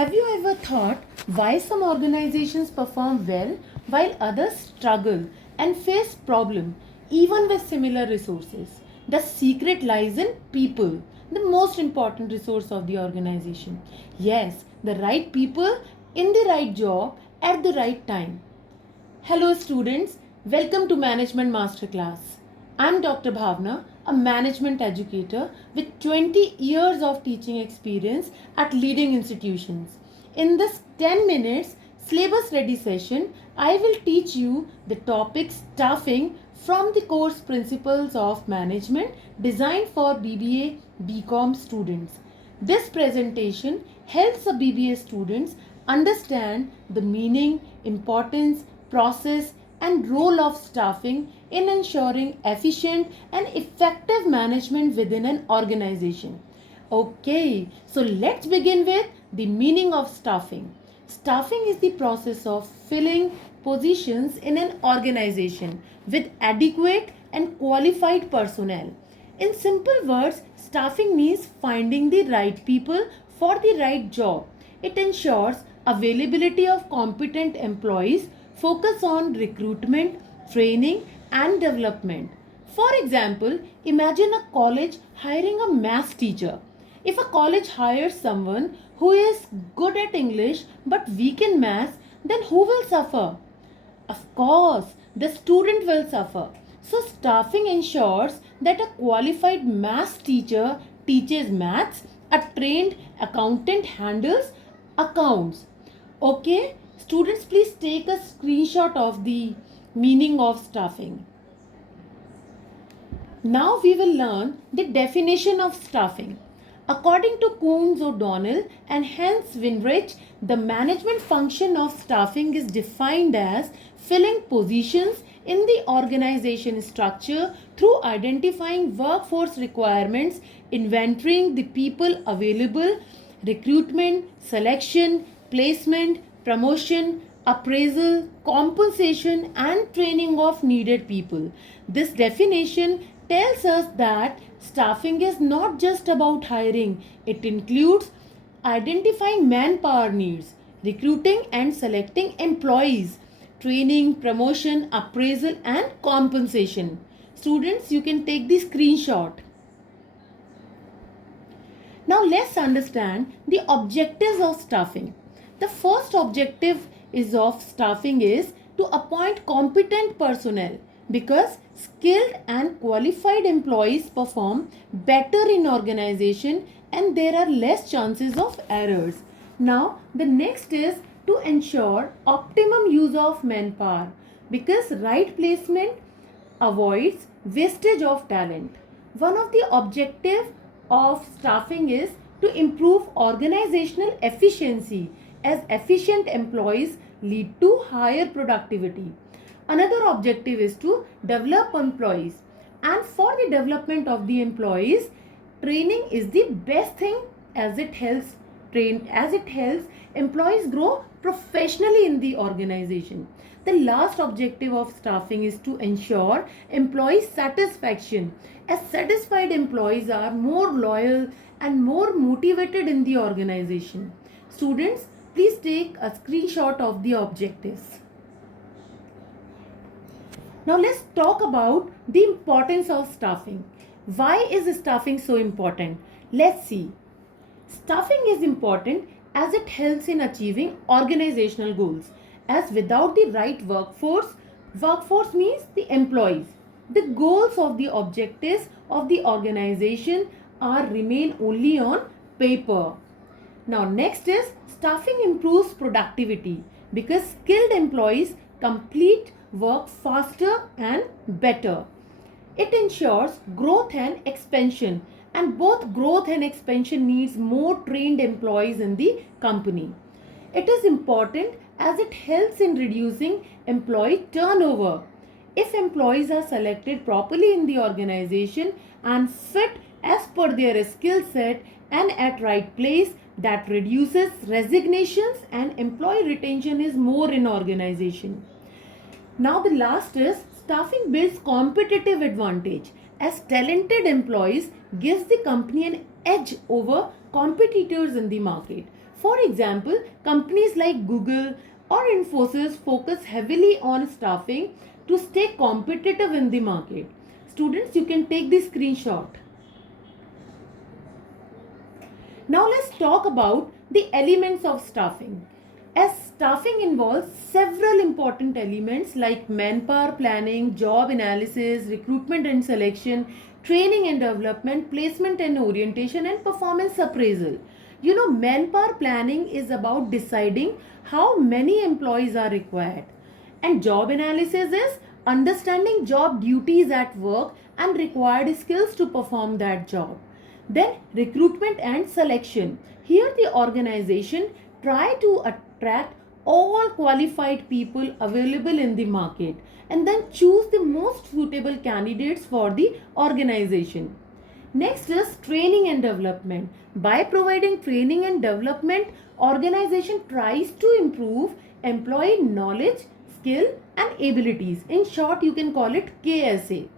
Have you ever thought why some organizations perform well while others struggle and face problems even with similar resources? The secret lies in people, the most important resource of the organization. Yes, the right people in the right job at the right time. Hello students, welcome to Management Masterclass. I'm Dr. Bhavna, a management educator with 20 years of teaching experience at leading institutions. In this 10 minutes syllabus ready session, I will teach you the topic staffing from the course Principles of Management designed for BBA BCom students. This presentation helps the BBA students understand the meaning, importance, process and role of staffing in ensuring efficient and effective management within an organization. Okay, so let's begin with the meaning of staffing. Staffing is the process of filling positions in an organization with adequate and qualified personnel. In simple words, staffing means finding the right people for the right job. It ensures availability of competent employees, focus on recruitment, training and development. For example, imagine a college hiring a maths teacher. If a college hires someone who is good at English but weak in maths, then who will suffer? Of course, the student will suffer. So, staffing ensures that a qualified maths teacher teaches maths, a trained accountant handles accounts. Okay, students, please take a screenshot of the meaning of staffing. Now we will learn the definition of staffing. According to Coons O'Donnell and Hans Winrich, the management function of staffing is defined as filling positions in the organization structure through identifying workforce requirements, inventorying the people available, recruitment, selection, placement, promotion, appraisal, compensation, and training of needed people. This definition tells us that staffing is not just about hiring, it includes identifying manpower needs, recruiting and selecting employees, training, promotion, appraisal, and compensation. Students, you can take the screenshot. Now let's understand the objectives of staffing. The first objective of staffing is to appoint competent personnel because skilled and qualified employees perform better in organization and there are less chances of errors. Now the next is to ensure optimum use of manpower because right placement avoids wastage of talent. One of the objectives of staffing is to improve organizational efficiency as efficient employees lead to higher productivity. Another objective is to develop employees, and for the development of the employees, training is the best thing as it helps employees grow professionally in the organization. The last objective of staffing is to ensure employee satisfaction as satisfied employees are more loyal and more motivated in the organization. Students, please take a screenshot of the objectives. Now let's talk about the importance of staffing. Why is staffing so important? Let's see. Staffing is important as it helps in achieving organizational goals. As without the right workforce means the employees. The goals of the objectives of the organization are remain only on paper. Now next is staffing improves productivity because skilled employees complete work faster and better. It ensures growth and expansion, and both growth and expansion needs more trained employees in the company. It is important as it helps in reducing employee turnover. If employees are selected properly in the organization and fit as per their skill set and at right place, that reduces resignations and employee retention is more in organization. Now the last is staffing builds competitive advantage as talented employees gives the company an edge over competitors in the market. For example, companies like Google or Infosys focus heavily on staffing to stay competitive in the market. Students, you can take the screenshot. Now let's talk about the elements of staffing. As staffing involves several important elements like manpower planning, job analysis, recruitment and selection, training and development, placement and orientation, and performance appraisal. You know, manpower planning is about deciding how many employees are required. And job analysis is understanding job duties at work and required skills to perform that job. Then recruitment and selection. Here the organization try to attract all qualified people available in the market and then choose the most suitable candidates for the organization. Next is training and development. By providing training and development, organization tries to improve employee knowledge, skill and abilities. In short, you can call it KSA.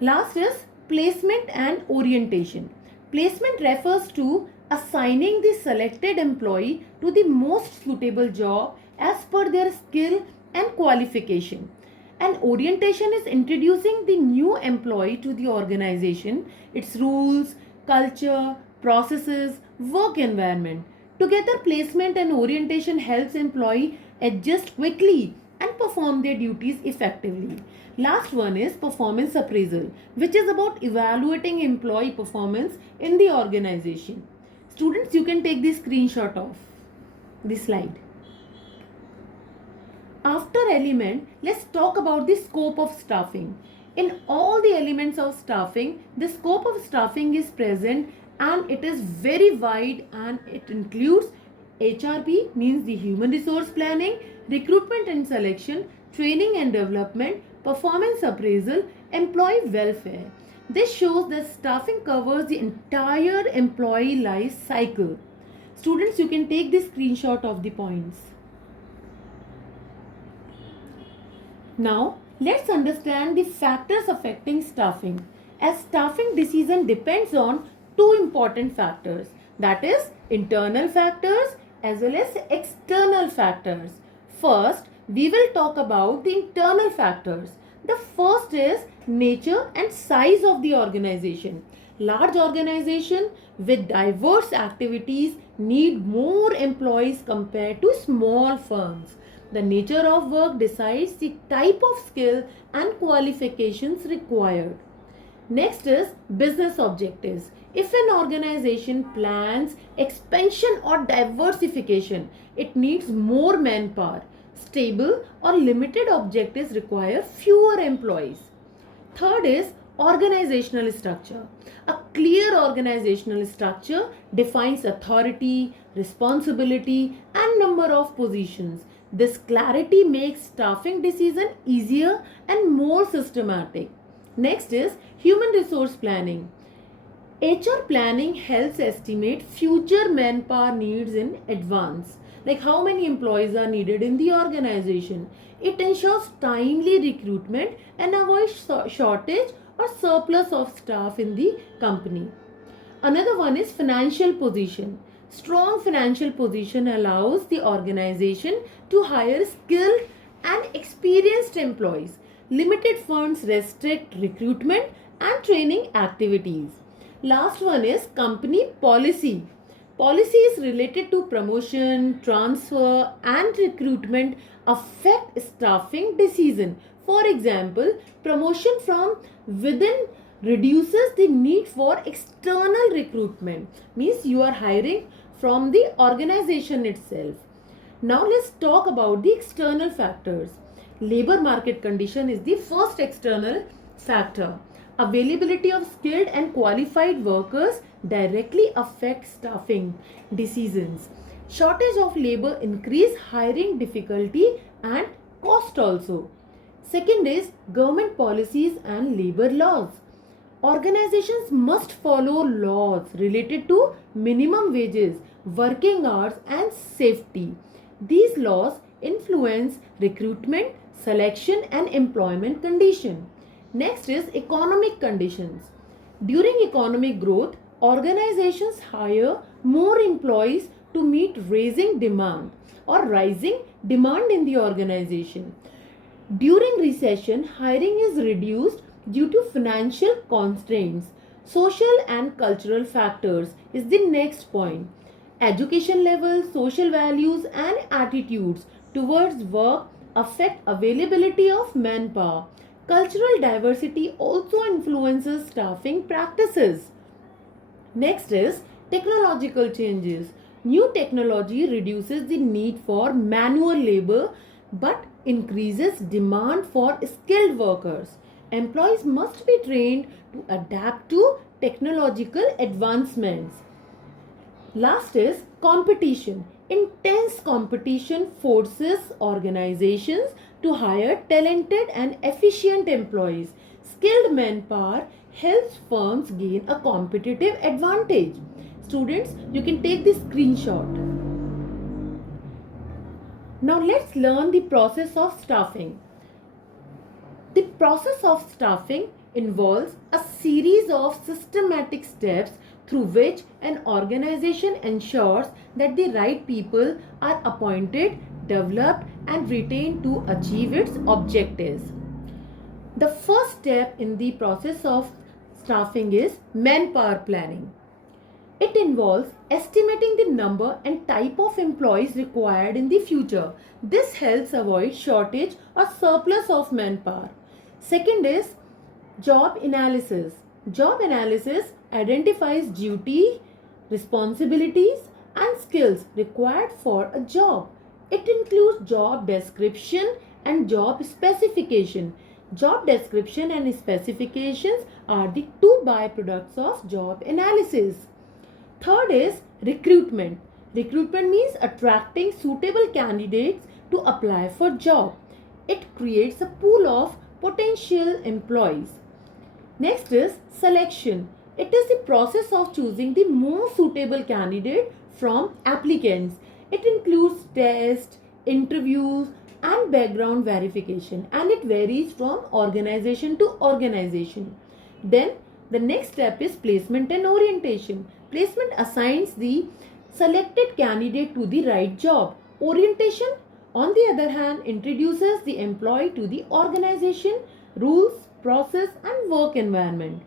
Last is placement and orientation. Placement refers to assigning the selected employee to the most suitable job as per their skill and qualification. And orientation is introducing the new employee to the organization, its rules, culture, processes, work environment. Together, placement and orientation helps employee adjust quickly and perform their duties effectively. Last one is performance appraisal, which is about evaluating employee performance in the organization. Students, you can take the screenshot of this slide. After element, let's talk about the scope of staffing. In all the elements of staffing, the scope of staffing is present and it is very wide and it includes HRP, means the human resource planning, recruitment and selection, training and development, performance appraisal, employee welfare. This shows that staffing covers the entire employee life cycle. Students, you can take the screenshot of the points. Now, let's understand the factors affecting staffing. As staffing decision depends on two important factors, that is internal factors as well as external factors. First, we will talk about the internal factors. The first is nature and size of the organization. Large organization with diverse activities need more employees compared to small firms. The nature of work decides the type of skill and qualifications required. Next is business objectives. If an organization plans expansion or diversification, it needs more manpower. Stable or limited objectives require fewer employees. Third is organizational structure. A clear organizational structure defines authority, responsibility, and number of positions. This clarity makes staffing decision easier and more systematic. Next is human resource planning. HR planning helps estimate future manpower needs in advance, like how many employees are needed in the organization. It ensures timely recruitment and avoids shortage or surplus of staff in the company. Another one is financial position. Strong financial position allows the organization to hire skilled and experienced employees. Limited funds restrict recruitment and training activities. Last one is company policy. Policy is related to promotion, transfer and recruitment affect staffing decision. For example, promotion from within reduces the need for external recruitment. Means you are hiring from the organization itself. Now let's talk about the external factors. Labor market condition is the first external factor. Availability of skilled and qualified workers directly affects staffing decisions. Shortage of labor increase hiring difficulty and cost also. Second is government policies and labor laws. Organizations must follow laws related to minimum wages, working hours and safety. These laws influence recruitment, selection and employment condition. Next is economic conditions. During economic growth, organizations hire more employees to meet rising demand in the organization. During recession, hiring is reduced due to financial constraints. Social and cultural factors is the next point. Education levels, social values, and attitudes towards work affect availability of manpower. Cultural diversity also influences staffing practices. Next is technological changes. New technology reduces the need for manual labor but increases demand for skilled workers. Employees must be trained to adapt to technological advancements. Last is competition. Intense competition forces organizations to hire talented and efficient employees. Skilled manpower helps firms gain a competitive advantage. Students, you can take this screenshot. Now let's learn the process of staffing. The process of staffing involves a series of systematic steps through which an organization ensures that the right people are appointed, developed, and retained to achieve its objectives. The first step in the process of staffing is manpower planning. It involves estimating the number and type of employees required in the future. This helps avoid shortage or surplus of manpower. Second is job analysis. Job analysis identifies duty, responsibilities, and skills required for a job. It includes job description and job specification. Job description and specifications are the two byproducts of job analysis. Third is recruitment. Recruitment means attracting suitable candidates to apply for job. It creates a pool of potential employees. Next is selection. It is the process of choosing the most suitable candidate from applicants. It includes tests, interviews, and background verification, and it varies from organization to organization. Then the next step is placement and orientation. Placement assigns the selected candidate to the right job. Orientation, on the other hand, introduces the employee to the organization, rules, process, and work environment.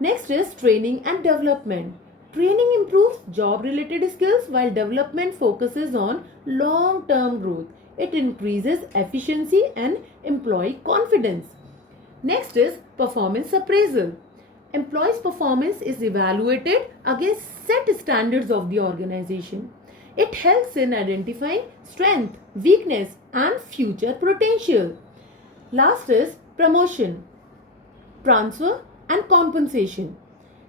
Next is training and development. Training improves job related skills while development focuses on long term growth. It increases efficiency and employee confidence. Next is performance appraisal. Employees' performance is evaluated against set standards of the organization. It helps in identifying strength, weakness, and future potential. Last is promotion, transfer, and compensation.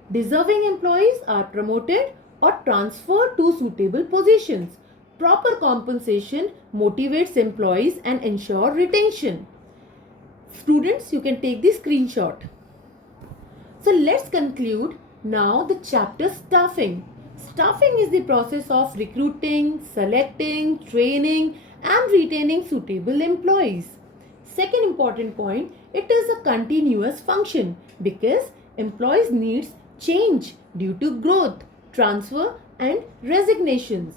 Deserving employees are promoted or transferred to suitable positions. Proper compensation motivates employees and ensure retention. Students, you can take the screenshot. So let's conclude now the chapter staffing. Staffing is the process of recruiting, selecting, training, and retaining suitable employees. Second important point, it is a continuous function because employees' needs change due to growth, transfer, and resignations.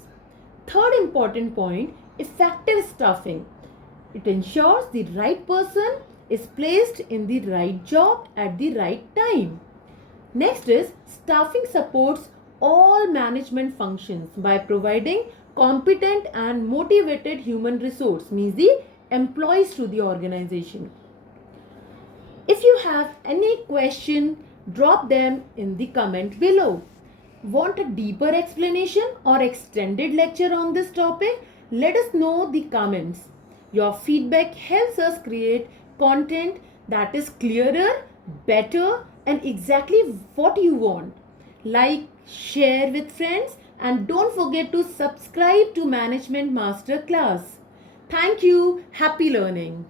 Third important point, effective staffing. It ensures the right person is placed in the right job at the right time. Next is staffing supports all management functions by providing competent and motivated human resource, means the employees to the organization. If you have any question, drop them in the comment below. Want a deeper explanation or extended lecture on this topic? Let us know the comments. Your feedback helps us create content that is clearer, better, and exactly what you want. Like, share with friends, and don't forget to subscribe to Management Master Class. Thank you. Happy learning.